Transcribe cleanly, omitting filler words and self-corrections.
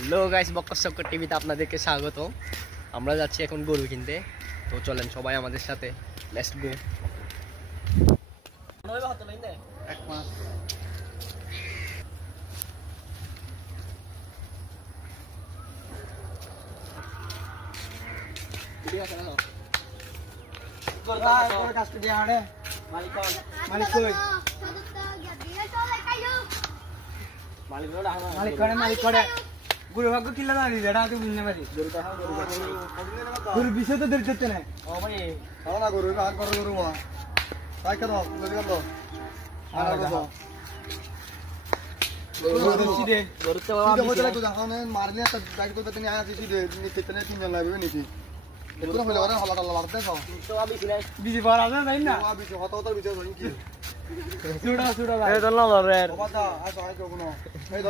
Hello guys, Bakkar চক্কর টিভিতে আপনাদেরকে স্বাগত। আমরা যাচ্ছি এখন গরু কিনতে, তো চলেন সবাই আমাদের সাথে, লেটস গো। গুরু ভাগ্য কিল্লা না রেডা আছে বুঝতে পারি গুরু বিষয় তো দেখতে না ও ভাই খাওয়া না গরু ভাগ করো গরু মা তাই কেন বুঝে গেল আর গরু সিদে গরু তো সিধে বলে তো যখন মারলে একটা গাইড করতে তিনি আয়া সিধে নিতে তিনজন লাগবে নাকি এগুলো হলে ওরা হলা হলা লাগতে তো তো আমি কিলাই বিজি পারা যায় তাই না ও বিচে হতো তো বিচে কি সুড়া সুড়া এই তো না রে বাবা দা আজ আই কোনো